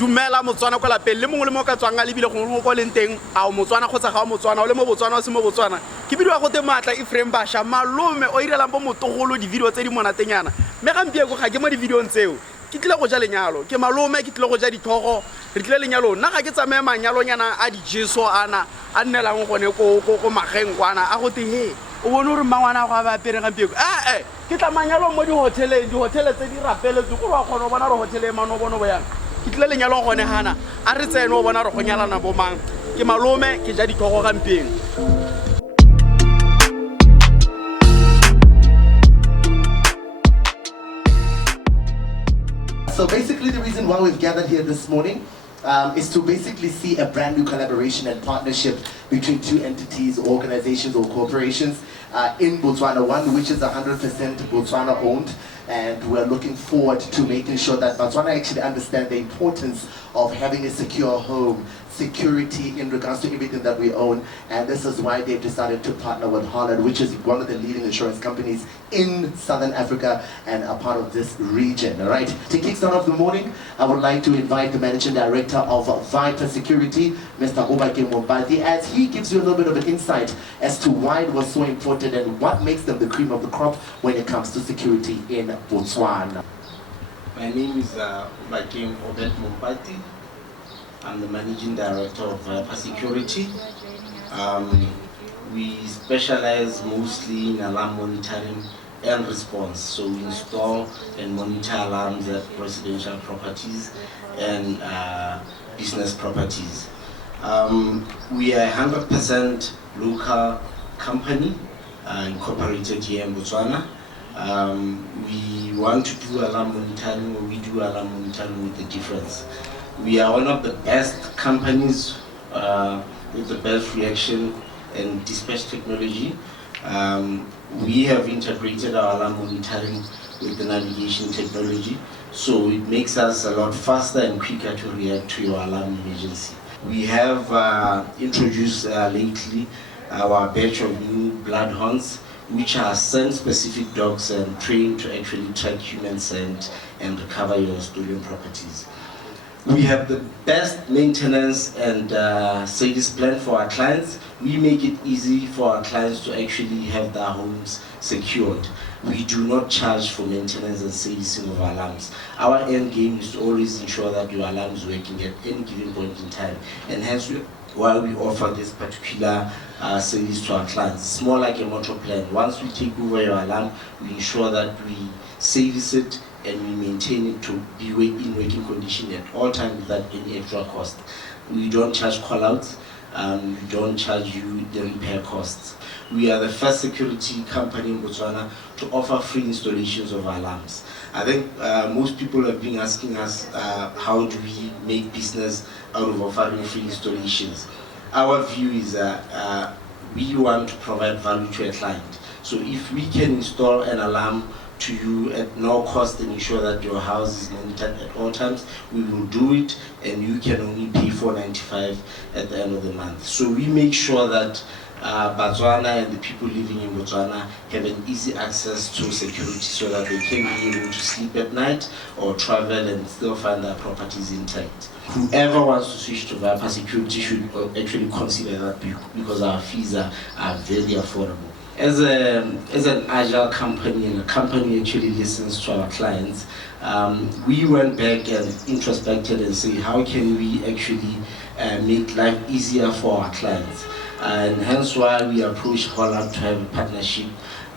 dumela motswana kwa lapeng le mongwe le mo ka tswang a lebile go go leng teng a o motswana kgotsa ga o motswana o le mo botswana o se mo botswana ke bidiwa go te maatla Ephraim Basha malome o irelang bo motogolo di-video tse di monatenyana mme gampieko ga ke mo di-videong tseo ke tlile go ja lenyalo ke malome ke tlile go ja dithogo re tlile lenyalo nna ga ke tsamaye manyalonyana a dijeso ana a nnelang gone ko mageng kwana a go te he o bone gore mmangwana go a ba apere gampieko ke tla manyalo mo dihotele tse di rapeletse gore wa kgona go bona re hotele e manobono bo yang ke tlile lenyalo gone hana a re tsene o bona re go nyalana bo mang ke malome ke ja dithogo gampieno. So basically the reason why we've gathered here this morning is to basically see a brand new collaboration and partnership between two entities, organizations or corporations in Botswana. One which is 100% Botswana owned, and we're looking forward to making sure that Botswana actually understand the importance of having a secure home, security in regards to everything that we own, and this is why they've decided to partner with Holland, which is one of the leading insurance companies in Southern Africa and a part of this region. All right, to kickstart off the morning, I would like to invite the Managing Director of Viper Security, Mr. Obake Mombati, as he gives you a little bit of an insight as to why it was so important and what makes them the cream of the crop when it comes to security in Botswana. My name is Obake Mombati. I'm the Managing Director of Viper Security. We specialize mostly in alarm monitoring and response. So we install and monitor alarms at residential properties and business properties. We are a 100% local company incorporated here in Botswana. We want to do alarm monitoring, or we do alarm monitoring with a difference. We are one of the best companies with the best reaction and dispatch technology. We have integrated our alarm monitoring with the navigation technology, so it makes us a lot faster and quicker to react to your alarm emergency. We have introduced lately our batch of new bloodhounds, which are scent-specific dogs and trained to actually track human scent and recover your stolen properties. We have the best maintenance and service plan for our clients. We make it easy for our clients to actually have their homes secured. We do not charge for maintenance and servicing of alarms. Our end game is to always ensure that your alarm is working at any given point in time, and hence why we offer this particular service to our clients. It's more like a motor plan. Once we take over your alarm, we ensure that we service it and we maintain it to be in working condition at all times without any extra cost. We don't charge call-outs, we don't charge you the repair costs. We are the first security company in Botswana to offer free installations of alarms. I think most people have been asking us how do we make business out of offering free installations. Our view is that we want to provide value to a client. So if we can install an alarm to you at no cost and ensure that your house is monitored at all times, we will do it, and you can only pay $4.95 at the end of the month. So we make sure that Botswana and the people living in Botswana have an easy access to security so that they can be able to sleep at night or travel and still find their properties intact. Whoever wants to switch to Viper Security should actually consider that, because our fees are very affordable. As an agile company and a company actually listens to our clients, we went back and introspected and say, how can we actually make life easier for our clients? And hence why we approached Holland to have a partnership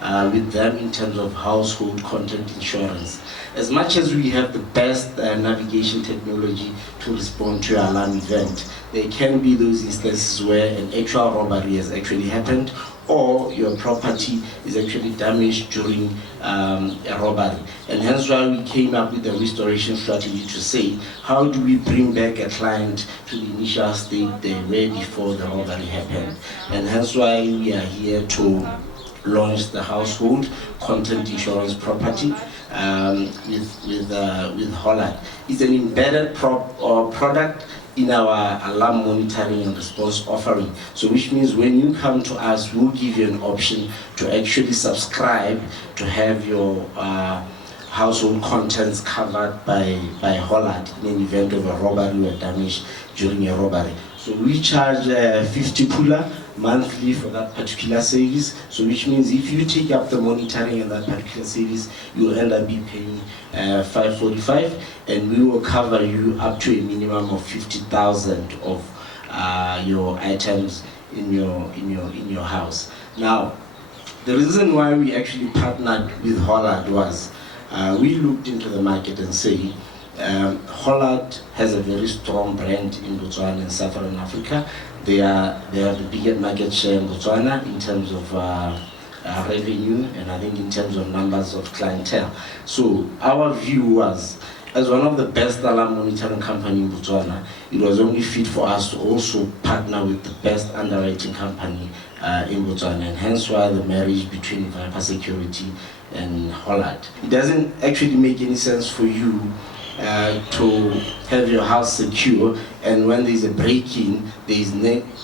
with them in terms of household content insurance. As much as we have the best navigation technology to respond to an alarm event, there can be those instances where an actual robbery has actually happened, or your property is actually damaged during a robbery. And hence why we came up with a restoration strategy to say, how do we bring back a client to the initial state they were before the robbery happened? And hence why we are here to launch the household content insurance property with Holland. It's an embedded product in our alarm monitoring and response offering. So which means when you come to us, we'll give you an option to actually subscribe to have your household contents covered by Holland in an event of a robbery or damage during a robbery. So we charge 50 pula monthly for that particular service. So which means if you take up the monitoring in that particular service, you'll end up being paying 545, and we will cover you up to a minimum of 50,000 of your items in your house. Now, the reason why we actually partnered with Holland was we looked into the market and say Holland has a very strong brand in Botswana and Southern Africa. They are the biggest market share in Botswana in terms of revenue, and I think in terms of numbers of clientele. So our view was, as one of the best alarm monitoring company in Botswana, it was only fit for us to also partner with the best underwriting company in Botswana, and hence why the marriage between Viper Security and Holland. It doesn't actually make any sense for you to have your house secure, and when there's a break-in, there is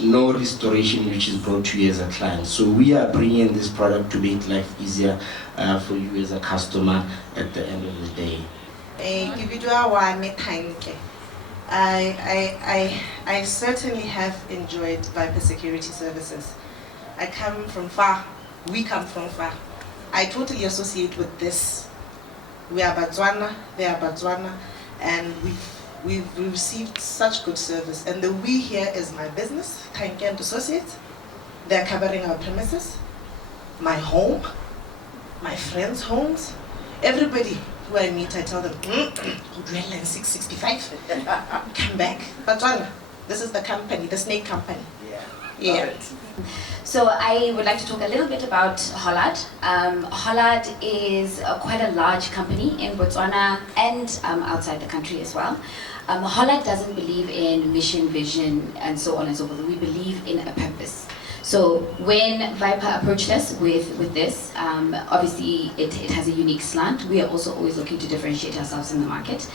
no restoration which is brought to you as a client. So we are bringing this product to make life easier for you as a customer at the end of the day. I certainly have enjoyed Viper Security Services. I come from far, we come from far. I totally associate with this. We are Botswana, they are Botswana, and we've received such good service. And the we here is my business, Kanke and Associates. They're covering our premises, my home, my friends' homes. Everybody who I meet, I tell them, 665, come back. Botswana, this is the company, the snake company. Yeah. So I would like to talk a little bit about Holland. Holland is quite a large company in Botswana and outside the country as well. Holland doesn't believe in mission, vision, and so on and so forth. We believe in a purpose. So when Viper approached us with this, obviously it has a unique slant. We are also always looking to differentiate ourselves in the market.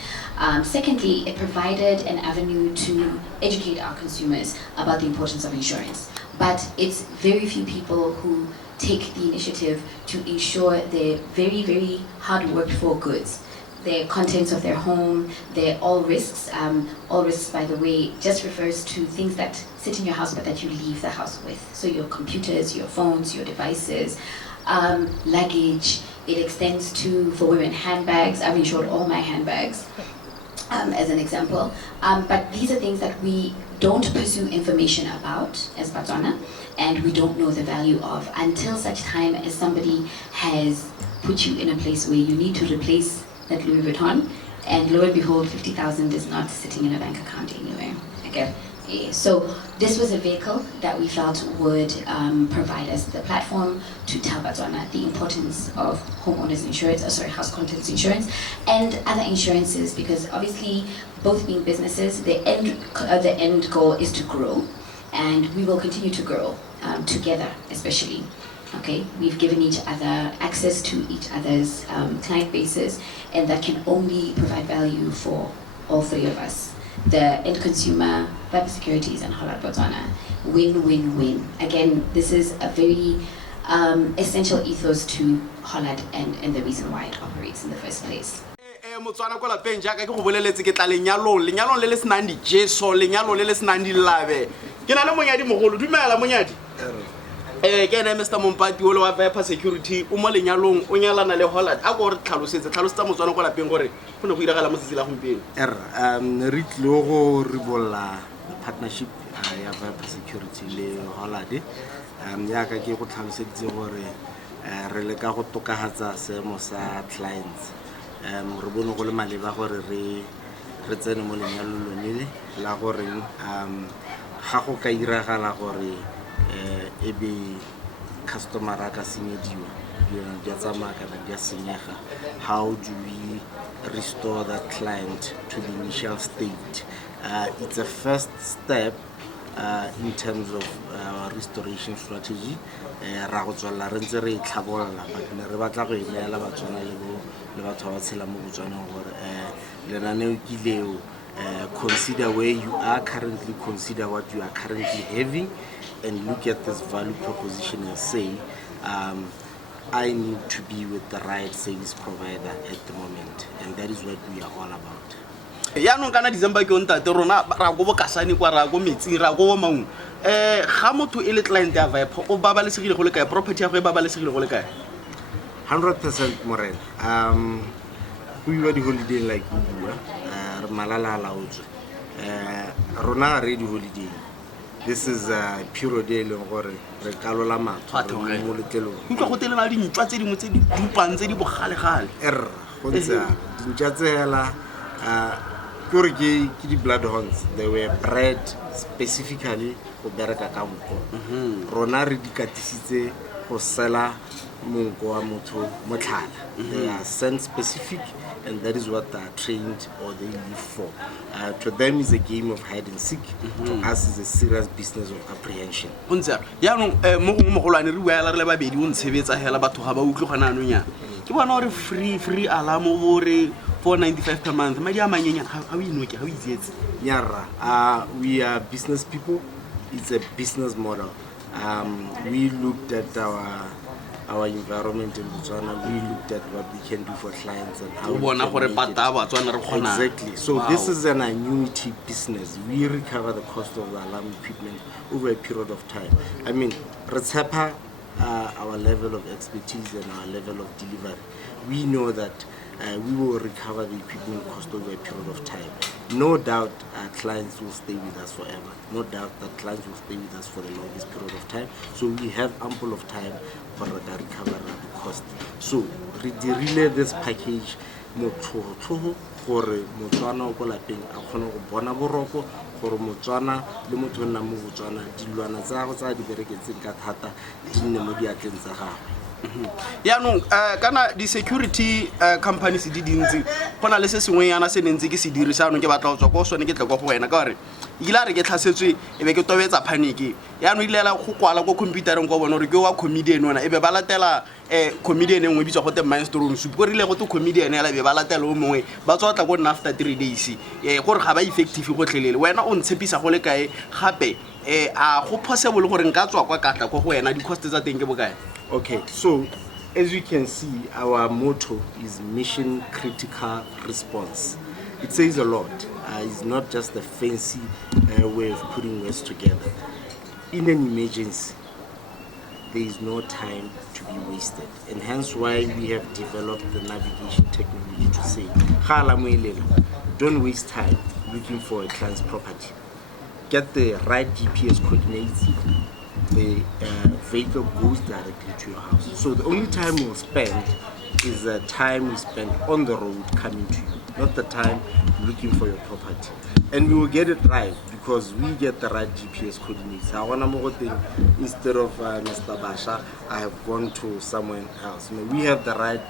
Secondly, it provided an avenue to educate our consumers about the importance of insurance. But it's very few people who take the initiative to ensure their very, very hard worked for goods. The contents of their home, they're all risks. All risks, by the way, just refers to things that sit in your house but that you leave the house with. So your computers, your phones, your devices, luggage. It extends to, for women, handbags. I've insured all my handbags, as an example. But these are things that we don't pursue information about as Botswana, and we don't know the value of until such time as somebody has put you in a place where you need to replace that Louis Vuitton, and lo and behold, 50,000 is not sitting in a bank account anywhere. Okay. Yeah. So this was a vehicle that we felt would provide us the platform to tell Botswana the importance of homeowners insurance, house contents insurance, and other insurances, because obviously, both being businesses, the end goal is to grow, and we will continue to grow together, especially. Okay, we've given each other access to each other's client bases, and that can only provide value for all three of us. The end consumer, Viper Securities, and Holland Botswana. Win, win, win. Again, this is a very essential ethos to Holland and the reason why it operates in the first place. Motswana ko lapeng jaaka ke go boleletse ke tla lenyalong le le senang dijeso, lenyalong le le senang dilabe. Ke na le monyadi mogolo, dumela monyadi. Ke ene Mr. Mompati o le wa Viper Security o mo lenyalong o nyalana le Holland. A go re tlhalosetsa Motswana ko lapeng gore go ne go iragala mo tsela gompieno. Re tlile go ribolla partnership ya Viper Security le Holland. Ya ka ke go tlhaloseditse gore re le ka go tokahatsa seemo sa clients. Re bone go le maleba gore re tsene mo lenyalo lone la gore ga go ka iragala gore ebe customer a ka senyediwa dia tsamaya kana dia senyega, how do we restore that client to the initial state? It's a first step in terms of restoration strategy. Ra go tswalla re ntse re itlhabolla, but ne re batla go emela Batswana le batho ba tshela mo Botswana gore lenaneo ke leo, consider where you are currently, consider what you are currently having, and look at this value proposition and say, I need to be with the right service provider at the moment, and that is what we are all about. yaanong kana December ke o ntate rona ra go bokasane kwa ra go metsing ra go maung ga motho e le client ya Viper o babalesegile go le kae property ya go e babalesegile go le kae 100% Morena. We were the holiday like we were. Malala laotswe. Rona re di holiday. This is a period e leng gore re kalola matho mo letlelong. utlwa go telena dintšwa tse dingwe tse di dupang tse di bogalegale Go ntse dintšwa tse hela ke di bloodhounds. They were bred specifically go bereka ka nko. Rona re di katisitse go sela monko wa motho motlhala. They are scent specific, and that is what they are trained or they live for. To them is a game of hide and seek. To us is a serious business of apprehension. go ntse yaanong mo gongwe mogolwane re buela re le babedi o ntshebetsa hela batho ga ba utlwagana anong yana ke bona gore free alarm o bore 495 per month madi a manyenyana ga o inoke ga o itseetse Nyarra, we are business people. It's a business model. We looked at our environment in Botswana. We looked at what we can do for clients and how o we bona can gore make it. pata ba tswana re kgona Exactly. So this is an annuity business. We recover the cost of the alarm equipment over a period of time. I mean, Retsepa, our level of expertise and our level of delivery, we know that we will recover the equipment cost over a period of time. No doubt clients will stay with us forever. No doubt that clients will stay with us for the longest period of time. So we have ample of time for the recovery of the cost. So we relay this package motho gore Motswana o ko lapeng a kgone go bona boroko gore Motswana le motho o nna mo Botswana dilwana tsa go tsa di bereketseng ka thata di nne mo diatleng tsa gagwe. yaanong kana di-security companies di dintsi go na le se sengwe yana se nentse ke se dirisa anong ke batla go tswa ko sone ke tle kwa go wena ka gore ile a re ke tlhasetswe e be ke tobetsa panic yaanong ile ela go kwala ko computereng ko bona gore ke wa comedian ona e be ba latela comedian engwe bitswa go te milestone soup ko rile go te comedian ela be ba latela o mongwe ba tswa tla go nna after 3 days gore ga ba effective go tlhelele wena o ntshepisa go le kae gape a go possible gore nka tswa kwa katla ko go wena di-cost tsa teng ke bokae Okay, so as you can see, our motto is mission critical response. It says a lot. It's not just a fancy way of putting words together. In an emergency, there is no time to be wasted, and hence why we have developed the navigation technology to say, "Khala moelela, don't waste time looking for a client's property. Get the right GPS coordinates. The vehicle goes directly to your house. So the only time we'll spend is the time we spend on the road coming to you, not the time looking for your property. And we will get it right because we get the right GPS coordinates. Instead of Mr. Basha, I have gone to someone else. We have the right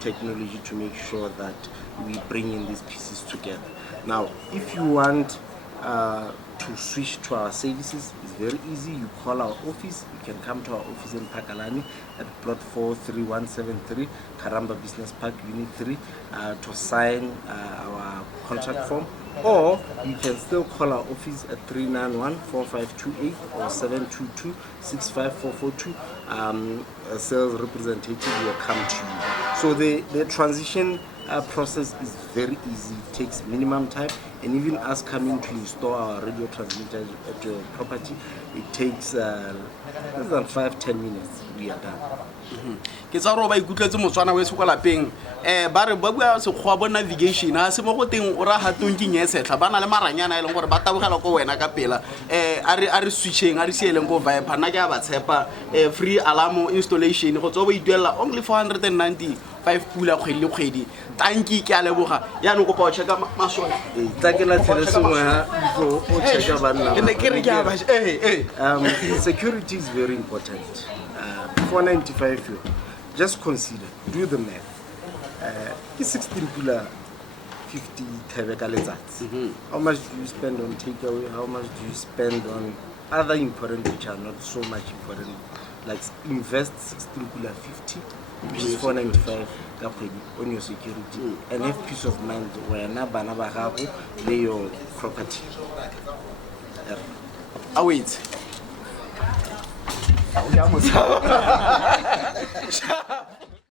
technology to make sure that we bring in these pieces together. Now, if you want to switch to our services, it's very easy. You call our office. You can come to our office in Pakalani at plot 43173 Karamba Business Park Unit 3 to sign our contract form, or you can still call our office at 391-4528 or 722-65442. A sales representative will come to you. So the transition process is very easy. It takes minimum time, and even us coming to install our radio transmitter at your property, it takes less than 5-10 minutes. We are done. ke tsa gore ba ikutlwetse Motswana we se kwa lapeng ba re ba bua sekgwa bo navigation a se mo go teng o ra hatong ke nyesetla ba na le maranyana e leng gore ba tabogela ko wena ka pela a re switcheng a re sieleng ko Viper nna ke a ba tshepa free alarm installation go tswa bo ituela only 495 pula kgwedi le kgwedi tanki ke a leboga yaanong kopa o checka masole Takela tshele sengwe ha before o checka banna. ke ne ke re ke a ba Security is very important. 495 euro. Just consider, do the math. 16 pula 50 thebe ka letsatsi. How much do you spend on takeaway? How much do you spend on other important which are not so much important? Like invest 16 pula 50, which is 495 ka kgwedi on your security, and have peace of mind wena bana ba gago le your property. wait Ke a mo tshaba.